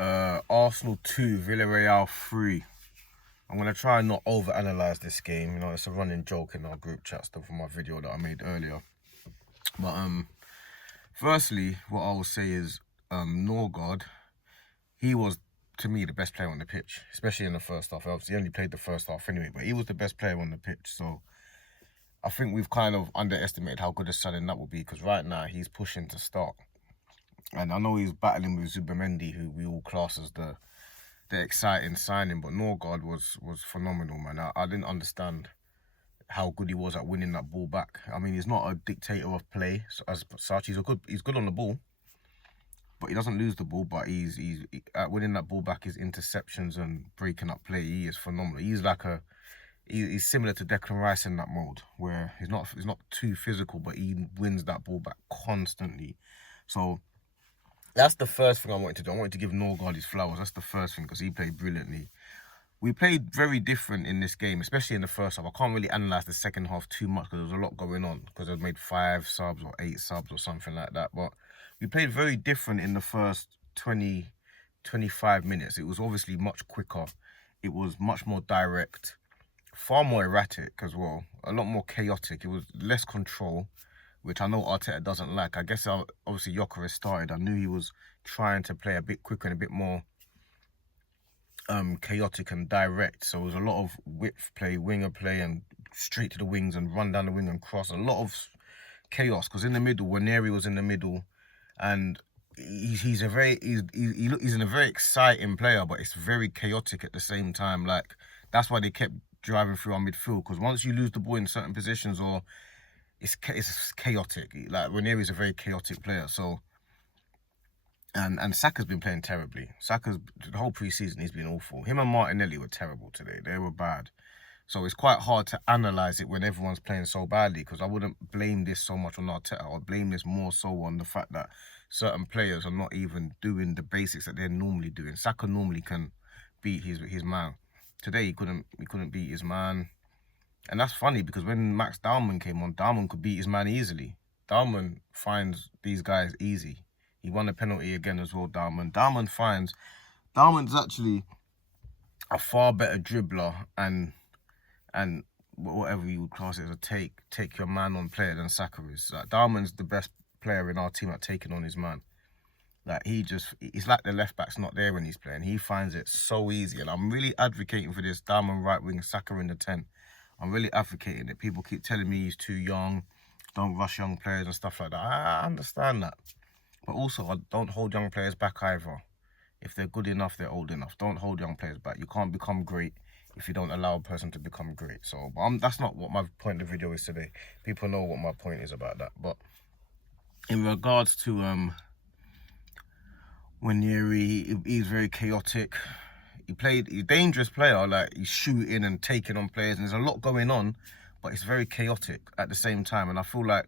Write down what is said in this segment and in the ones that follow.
Arsenal 2, Villarreal 3. I'm going to try and not over-analyse this game. You know, it's a running joke in our group chat stuff from my video that I made earlier. But firstly, what I will say is Norgard, he was, to me, the best player on the pitch, especially in the first half. Obviously, he only played the first half anyway, but he was the best player on the pitch. So I think we've kind of underestimated how good a signing that will be, because right now he's pushing to start. And I know he's battling with Zubimendi, who we all class as the exciting signing, but Norgard was phenomenal, man. I didn't understand how good he was at winning that ball back. I mean, he's not a dictator of play as such. He's good on the ball, but he doesn't lose the ball. But he's at winning that ball back, his interceptions and breaking up play, he is phenomenal. He's similar to Declan Rice in that mode, where he's not too physical, but he wins that ball back constantly. So that's the first thing I wanted to do. I wanted to give Norgard his flowers. That's the first thing, because he played brilliantly. We played very different in this game, especially in the first half. I can't really analyse the second half too much because there was a lot going on, because I made 5 subs or 8 subs or something like that. But we played very different in the first 20, 25 minutes. It was obviously much quicker. It was much more direct, far more erratic as well, a lot more chaotic. It was less control, which I know Arteta doesn't like. I guess obviously Gyökeres started. I knew he was trying to play a bit quicker and a bit more chaotic and direct. So it was a lot of width play, winger play, and straight to the wings and run down the wing and cross. A lot of chaos, because in the middle, Nwaneri was in the middle, and he's in a very exciting player, but it's very chaotic at the same time. Like, that's why they kept driving through our midfield, because once you lose the ball in certain positions, or it's chaotic. Like, Nwaneri is a very chaotic player. So, and Saka's been playing terribly. The whole pre-season, he's been awful. Him and Martinelli were terrible today. They were bad. So it's quite hard to analyse it when everyone's playing so badly, because I wouldn't blame this so much on Arteta. I would blame this more so on the fact that certain players are not even doing the basics that they're normally doing. Saka normally can beat his man. Today he couldn't beat his man. And that's funny, because when Max Dalman came on, Dalman could beat his man easily. Dalman finds these guys easy. He won a penalty again as well, Dalman. Dalman's actually a far better dribbler and whatever you would class it as a take your man on player than Saka is. Like, Dalman's the best player in our team at taking on his man. Like, it's like the left back's not there when he's playing. He finds it so easy, and I'm really advocating for this. Dalman right wing, Saka in the 10. I'm really advocating it. People keep telling me he's too young, don't rush young players and stuff like that. I understand that. But also, I don't hold young players back either. If they're good enough, they're old enough. Don't hold young players back. You can't become great if you don't allow a person to become great. So, but that's not what my point of the video is today. People know what my point is about that. But in regards to Nwaneri, he's very chaotic. He's a dangerous player. Like, he's shooting and taking on players, and there's a lot going on, but it's very chaotic at the same time. And I feel like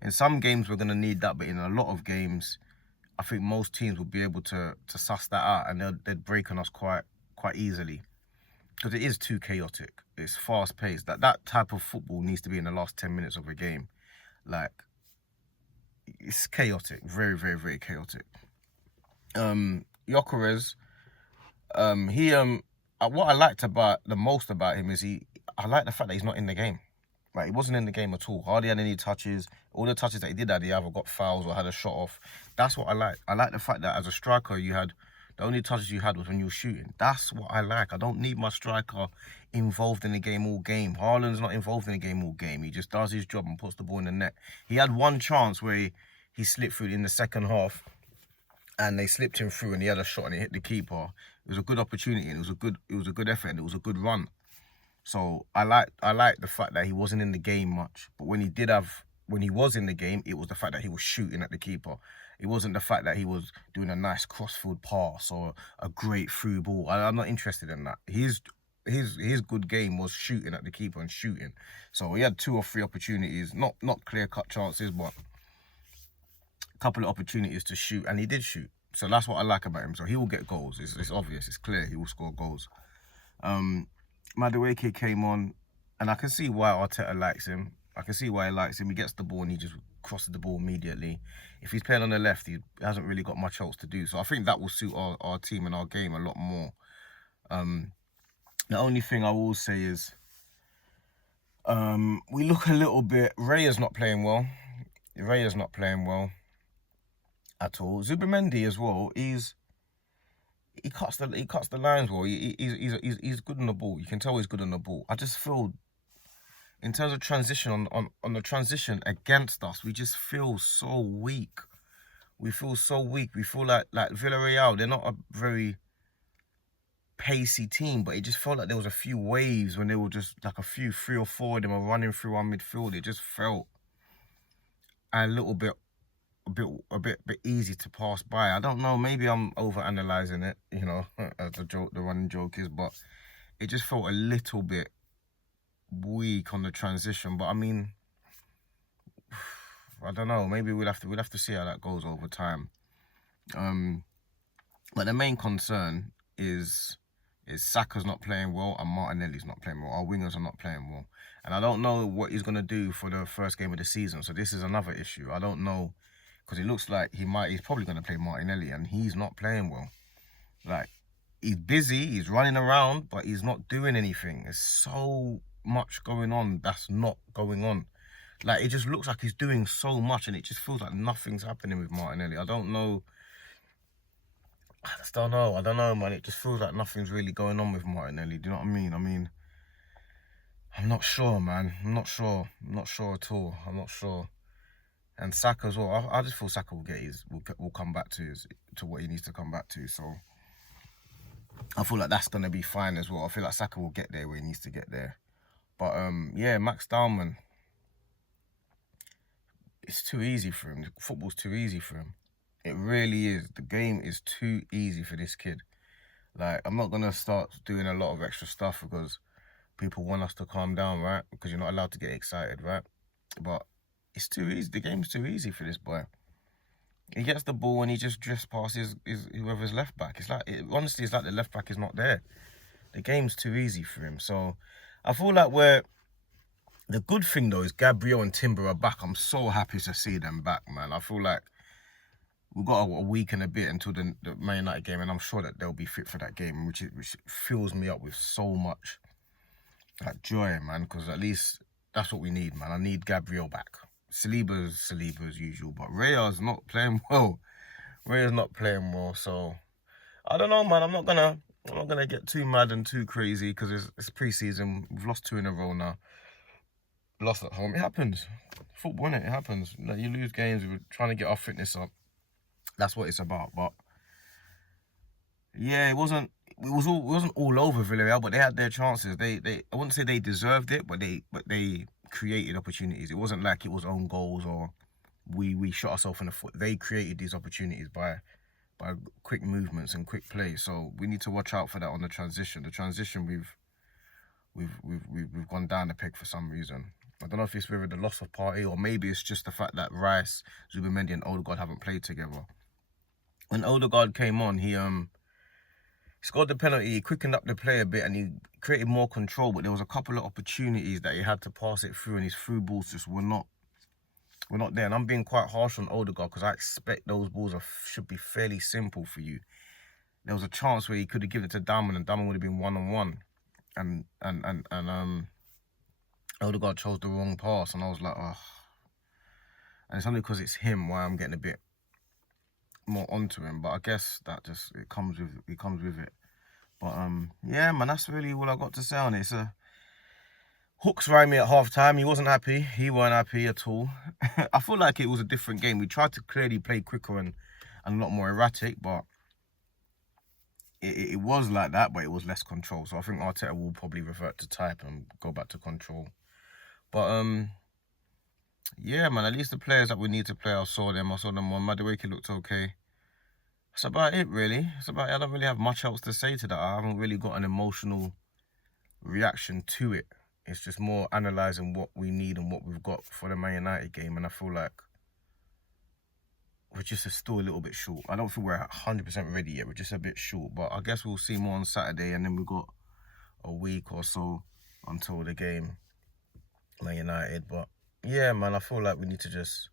in some games we're going to need that, but in a lot of games, I think most teams will be able to suss that out, and they'd break on us quite easily, because it is too chaotic. It's fast paced. That type of football needs to be in the last 10 minutes of a game. Like, it's chaotic, very, very, very chaotic. Gyökeres, what I liked the most about him is I like the fact that he's not in the game. Like, he wasn't in the game at all. Hardly had any touches. All the touches that he did he either got fouls or had a shot off. That's what I like. I like the fact that as a striker, the only touches you had was when you were shooting. That's what I like. I don't need my striker involved in the game all game. Haaland's not involved in the game all game. He just does his job and puts the ball in the net. He had one chance where he slipped through in the second half, and they slipped him through, and he had a shot and it hit the keeper. It was a good opportunity, and it was a good effort, and it was a good run. So I like the fact that he wasn't in the game much, but when he was in the game, it was the fact that he was shooting at the keeper. It wasn't the fact that he was doing a nice crossfield pass or a great through ball. I'm not interested in that. His good game was shooting at the keeper and shooting. So he had 2 or 3 opportunities, not clear-cut chances, but a couple of opportunities to shoot, and he did shoot. So that's what I like about him. So he will get goals. It's obvious. It's clear he will score goals. Madueke came on, and I can see why Arteta likes him. I can see why he likes him. He gets the ball and he just crosses the ball immediately. If he's playing on the left, he hasn't really got much else to do. So I think that will suit our team and our game a lot more. The only thing I will say is we look a little bit... Raya's not playing well. Raya's not playing well at all. Zubimendi as well. He cuts the lines well. He's good on the ball. You can tell he's good on the ball. I just feel, in terms of transition, on the transition against us, we just feel so weak. We feel so weak. We feel like Villarreal, they're not a very pacey team, but it just felt like there was a few waves when they were just like three or four of them are running through our midfield. It just felt a bit easy to pass by. I don't know, maybe I'm over analysing it, you know, as the running joke is, but it just felt a little bit weak on the transition. But I mean, I don't know, maybe we'll have to see how that goes over time. But the main concern is Saka's not playing well and Martinelli's not playing well. Our wingers are not playing well. And I don't know what he's going to do for the first game of the season. So this is another issue. I don't know, because it looks like he's probably going to play Martinelli, and he's not playing well. Like, he's busy, he's running around, but he's not doing anything. There's so much going on that's not going on. Like, it just looks like he's doing so much, and it just feels like nothing's happening with Martinelli. I don't know. I just don't know. I don't know, man. It just feels like nothing's really going on with Martinelli. Do you know what I mean? I mean, I'm not sure, man. I'm not sure. I'm not sure at all. I'm not sure. And Saka as well. I just feel Saka will come back to what he needs to come back to. So I feel like that's gonna be fine as well. I feel like Saka will get there where he needs to get there. But yeah, Max Dalman, it's too easy for him. Football's too easy for him. It really is. The game is too easy for this kid. Like, I'm not going to start doing a lot of extra stuff because people want us to calm down, right? Because you're not allowed to get excited, right? But it's too easy. The game's too easy for this boy. He gets the ball and he just drifts past whoever's left back. It's like, honestly, it's like the left back is not there. The game's too easy for him. So I feel like the good thing, though, is Gabriel and Timber are back. I'm so happy to see them back, man. I feel like we've got a week and a bit until the Man United game, and I'm sure that they'll be fit for that game, which fills me up with so much like joy, man, because at least that's what we need, man. I need Gabriel back. Saliba's as usual, but Raya's not playing well. Raya's not playing well, so I don't know, man. I'm not gonna get too mad and too crazy because it's pre-season. We've lost 2 in a row now. Lost at home. It happens. Football, innit? It happens. Like, you lose games. We're trying to get our fitness up. That's what it's about. But yeah, it wasn't all over Villarreal, but they had their chances. They I wouldn't say they deserved it, but they created opportunities. It wasn't like it was own goals or we shot ourselves in the foot. They created these opportunities by quick movements and quick play. So we need to watch out for that on the transition. The transition we've gone down the peg for some reason. I don't know if it's with the loss of Partey or maybe it's just the fact that Rice, Zubimendi and Odegaard haven't played together. When Odegaard came on, he scored the penalty, he quickened up the play a bit and he created more control, but there was a couple of opportunities that he had to pass it through and his through balls just were not there. And I'm being quite harsh on Odegaard because I expect those balls should be fairly simple for you. There was a chance where he could have given it to Dalman and Dalman would have been one-on-one. And Odegaard chose the wrong pass, and I was like, oh. And it's only because it's him why I'm getting a bit more onto him. But I guess that just it comes with it. But yeah, man, that's really all I got to say on it. Hooks rang me at half time. He wasn't happy. He weren't happy at all. I feel like it was a different game. We tried to clearly play quicker and a lot more erratic, but it was like that, but it was less control. So I think Arteta will probably revert to type and go back to control. But yeah, man, at least the players that we need to play, I saw them on. Madueke looked okay. That's about it, really. That's about it. I don't really have much else to say to that. I haven't really got an emotional reaction to it. It's just more analysing what we need and what we've got for the Man United game. And I feel like we're just still a little bit short. I don't feel we're 100% ready yet. We're just a bit short. But I guess we'll see more on Saturday. And then we've got a week or so until the game, Man United. But yeah, man, I feel like we need to just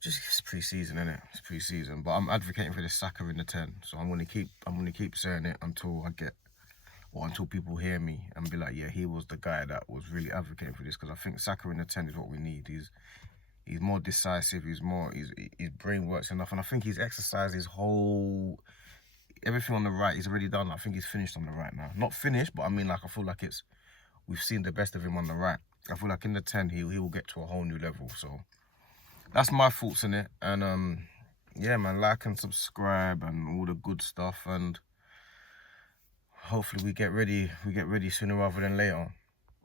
just it's pre-season, innit? It's pre-season. But I'm advocating for this Saka in the 10. So I'm gonna keep saying it until I get, or until people hear me and be like, yeah, he was the guy that was really advocating for this, because I think Saka in the 10 is what we need. He's more decisive. His brain works enough, and I think he's exercised his whole everything on the right. He's already done. I think he's finished on the right now. Not finished, but I mean, like, I feel like we've seen the best of him on the right. I feel like in the 10 he will get to a whole new level. So that's my thoughts on it. And yeah, man, like and subscribe and all the good stuff, and hopefully we get ready sooner rather than later.